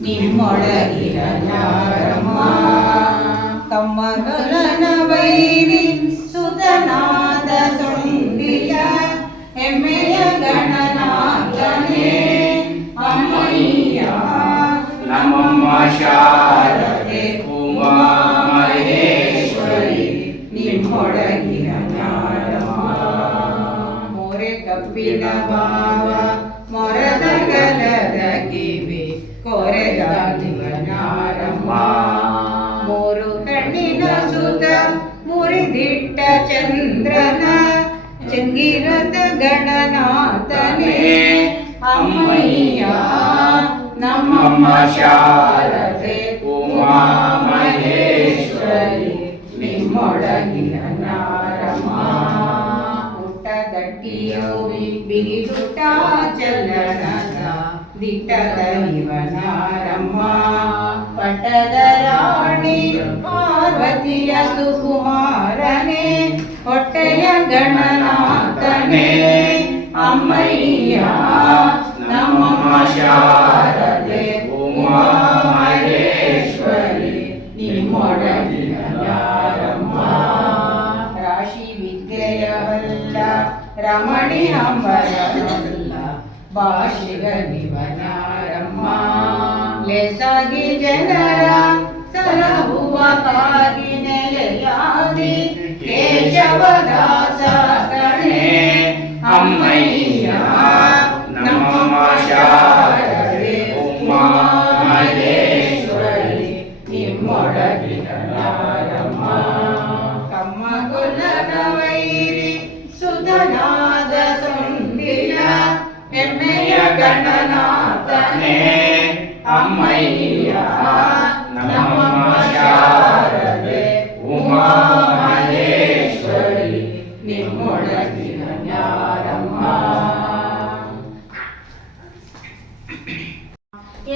ನಿಮ್ಮೊಳಗಿನ ಯಾರಮ್ಮ ಕಮ್ಮಗಲನ ವೈರಿ ಸುತನಾದ ಸುಂದಿಯ ಹೆಮ್ಮೆಯ ಗಣನಾಥನೇ ಅಮ್ಮಯ್ಯ ನಮ್ಮಮ್ಮ ಶಾರದೆ ಉಮಾ ಮಹೇಶ್ವರಿ ನಿಮ್ಮೊಳಗಿನ ಯಾರಮ್ಮ ಮೋರೆ ಕಪ್ಪಿನ ಭಾವ ಮೊರದ ಗಲದ ಕಿವಿ ಕೊರೆದಾಗಿವ ಯಾರಮ್ಮ ಮೂರು ಕಣ್ಣಿನ ಸುತ ಮುರಿದಿಟ್ಟ ಚಂದ್ರನ ಚಂಗಿರದ ಗಣನಾಥನೇ ಅಮ್ಮಯ್ಯ ನಮ್ಮಮ್ಮ ಶಾರದೆ ಉಮಾ ಮಹೇಶ್ವರಿ ನಿಮ್ಮೊಳಗಿನ ನಾರಮ್ಮ ಪುಟ್ಟಗಟ್ಟಿಯೋ ಬಿಗಿದುಟ ಚಲನದ ದಿಟ್ಟದ ಇವನಾರಮ್ಮ ಪಟ್ಟದ ರಾಣಿ ಪಾರ್ವತಿಯ ಸುಕುಮಾರನೇ ಹೊಟ್ಟೆಯ ಗಣನಾಥನೇ ಅಮ್ಮಯ್ಯ ನಮ್ಮಮ್ಮ ಶಾರದೆ ಉಮಾ ಮಹೇಶ್ವರಿ ನಿಮ್ಮೊಳಗಿನ ಯಾರಮ್ಮ ರಾಶಿ ವಿದ್ಯೆಯವಲ್ಲ ರಮಣಿ ಅಂಬರವಲ್ಲ ಭಾಷೆಗಳಿವನಾರಮ್ಮ ಲೇಸಾಗಿ ಜನರ ಸಲಹುವ ಕಾಗಿ ನೆಲೆಯಾದಿ ಕೇಶವದಾಸ ಗಣೇ ಅಮ್ಮಯ್ಯ ನಮ್ಮಮ್ಮ ಶಾರದೆ ಉಮಾ ಮಹೇಶ್ವರಿ ನಿಮ್ಮೊಳಗಿನ ಯಾರಮ್ಮ ಕಮ್ಮಗೊಲ್ಲದ ವೈರಿ ಸುಧನಾದ ಸುಂದಿಯ ಹೆಮ್ಮೆಯ ಗಣನಾಥನೇ ಅಮ್ಮಯ್ಯ ನಮ್ಮಮ್ಮ ಶಾರದೆ ಉಮಾ ಮಹೇಶ್ವರಿ ನಿಮ್ಮೊಳಗಿನ ಯಾರಮ್ಮ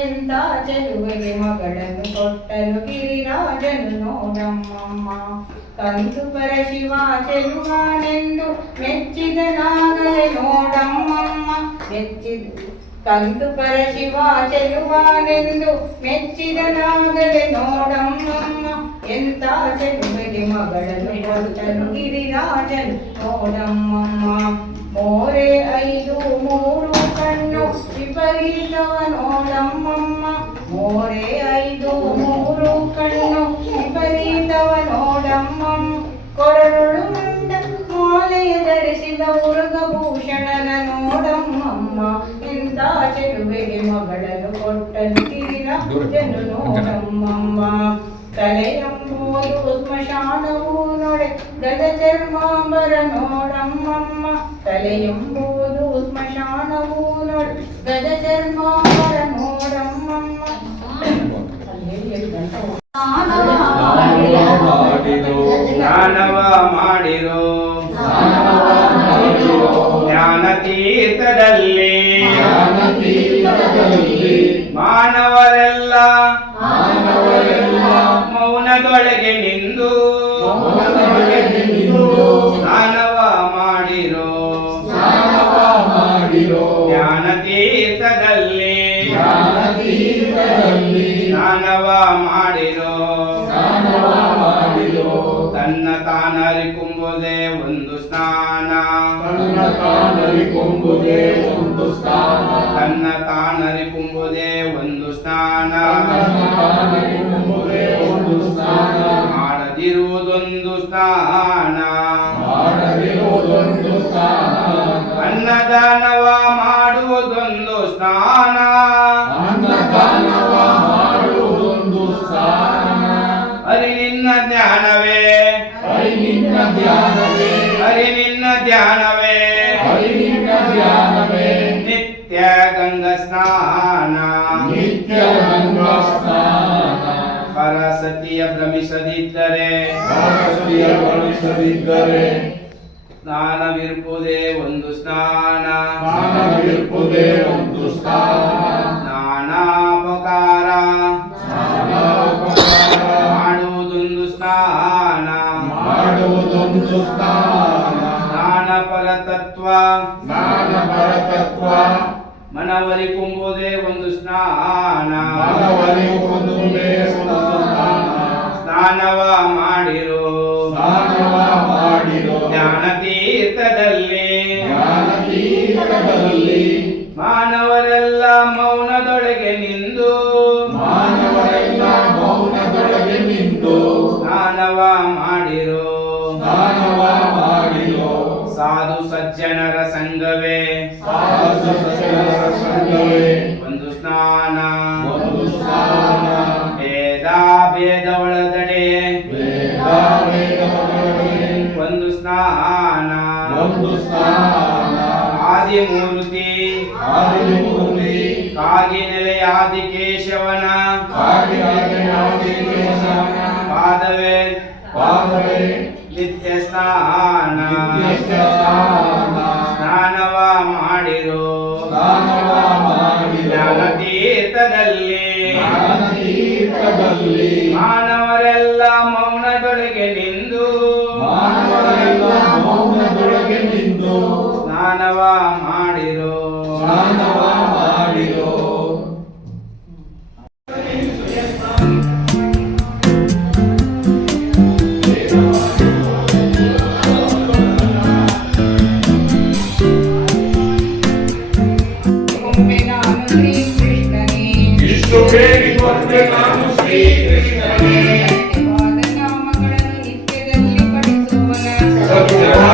ಎಂತ ಚೆಲುವೆಗೆ ಮಗಳನ್ನು ಕೊಟ್ಟನು ಗಿರಿರಾಜನು ನೋಡಮ್ಮಮ್ಮ ಕಂದು ಪರಶಿವ ಚೆಲುವಾನೆಂದು ಮೆಚ್ಚಿದನಾಗಲೇ ನೋಡಮ್ಮಮ್ಮ ಕಂದು ಪರಶಿವ ಚೆಲುವಾನೆಂದು ಮೆಚ್ಚಿದನಾಗಲೇ ನೋಡಮ್ಮಮ್ಮ ಎಂತ ಚೆಲುವೆಗೆ ಮಗಳನ್ನು ಕೊಟ್ಟನು ಗಿರಿರಾಜನು ನೋಡಮ್ಮಮ್ಮ ಮೋರೆ 5 3 ಕಣ್ಣು ವಿಪರೀತವ ನೋಡಮ್ಮಮ್ಮ ಮೋರೆ 5 3 ಕಣ್ಣು ವಿಪರೀತವ ನೋಡಮ್ಮಮ್ಮ ಕೊರಳು ಮಂಡ ಮಾಲೆಯ ಧರಿಸಿದ ಉರುಗಭೂಷಣನ ನೋಡಮ್ಮಮ್ಮ ಎಂತ ಚೆಲುವೆಗೆ ಮಗಳನ್ನು ಕೊಟ್ಟನು ಗಿರಿರಾಜನು ನೋಡಮ್ಮಮ್ಮ ತಲೆಯಂಬುವುದು ಸ್ಮಶಾನವು ನೋಡೆ ಗದ ಚರ್ಮಾಂಬರ ನೋಡಮ್ಮಮ್ಮ ತಲೆಯಂಬುವುದು ಸ್ಮಶಾನವು ನೋಡೆ ಗದ ಚರ್ಮಾಂಬರ ನೋಡಮ್ಮಮ್ಮ ಸ್ನಾನವ ಮಾಡಿರೋ ಜ್ಞಾನ ತೀರ್ಥದಲ್ಲಿ ಮಾನವರೆಲ್ಲ ಮೌನದೊಳಗೆ ನಿಂದು ಸ್ನಾನವ ಮಾಡಿರೋ ಜ್ಞಾನ ತೀರ್ಥದಲ್ಲಿ ಸ್ನಾನವ ಮಾಡಿರೋ ತನ್ನ ತಾನರಿಕುಂಬುದೇ ಒಂದು ಸ್ನಾನ ತನ್ನ ತಾನರಿಕುಂಬುದೇ ಒಂದು ಸ್ನಾನ ತನ್ನ ತಾನರಿಕುಂಬುದೇ ಒಂದು ಸ್ನಾನ ಮಾಡದಿರುವುದೊಂದು ಸ್ನಾನ ಅನ್ನದಾನವ ಮಾಡುವುದೊಂದು ಸ್ನಾನ ಹರಿ ನಿನ್ನ ಜ್ಞಾನವೇ ಹರಿ ನಿನ್ನ ಧ್ಯಾನವೇ ನಿತ್ಯ ಗಂಗಾ ಸ್ನಾನ ಪರಸತಿಯ ಭ್ರಮಿಸದಿದ್ದರೆ ಸ್ನಾನವಿರುವುದೇ ಒಂದು ಸ್ನಾನ ನಾನಾಪಕಾರ ಮಾಡುವುದೊಂದು ಸ್ನಾನ ಸ್ನಾನ ಪರತತ್ವ ಮನವರಿಕುಂಬುದೇ ಒಂದು ಸ್ನಾನ ಸ್ನಾನ ಮಾನವರಿಗೊಂದು ಒಂದು ಸ್ನಾನ ಸ್ನಾನವ ಮಾಡಿರೋ ಸ್ನಾನವ ಮಾಡಿರೋ ಜ್ಞಾನ ತೀರ್ಥದಲ್ಲಿ ಜ್ಞಾನ ತೀರ್ಥದಲ್ಲಿ ಮಾನವರೆಲ್ಲ ಮೌನದೊಳಗೆ ನಿಂದು ಮಾನವರೆಲ್ಲ ಮೌನದೊಳಗೆ ನಿಂತು ಸ್ನಾನವ ಮಾಡಿರೋ ಸ್ನಾನವ ಮಾಡಿರೋ ಸಾಧು ಸಜ್ಜನರ ಸಂಘವೇ ಸಾಧು ಸಜ್ಜನರ ಸಂಘವೇ ಒಂದು ಸ್ನಾನ ಒಂದು ಸ್ನಾನ ಭೇದ ಭೇದ ಒಳಗಡೆ ವೇದ ವೇದವೊಳಗೆ ಒಂದು ಸ್ನಾನ ಒಂದು ಸ್ನಾನ ಆದಿಮೂರ್ತಿ ಆದಿಮೂರ್ತಿ ಕಾಗಿ ನೆಲೆಯಾದಿ ಕೇಶವನ ಪಾದವೇ ಪಾದವೇ ನಿತ್ಯ ಸ್ನಾನ ನಿತ್ಯ ಸ್ನಾನ ಸ್ನಾನವ ಮಾಡಿರೋ ಸ್ನಾನವ ಮಾಡಿರೋ ಜ್ಞಾನ ತೀರ್ಥದಲ್ಲಿ ಜ್ಞಾನ ತೀರ್ಥದಲ್ಲಿ ಮಾನವರೆಲ್ಲ ಮೌನದೊಳಗೆ ನಿಂದು ಮಾನವರೆಲ್ಲ ಮೌನದೊಳಗೆ ನಿಂತು ಸ್ನಾನವ ಮಾಡಿರೋ ಸ್ನಾನವ ಮಾಡಿರೋ ಒಮ್ಮೆ ನಾನು ಶ್ರೀಕೃಷ್ಣನೇ ಇಷ್ಟು ಬೇಡಿಕೊಂಡೆ ನಾನು ಶ್ರೀಕೃಷ್ಣನೇ ಸತ್ಯವಾದ ನಾಮಗಳನ್ನು ನಿತ್ಯದಲ್ಲಿ ಪಠಿಸುವನ ಸತ್ಯವಾದ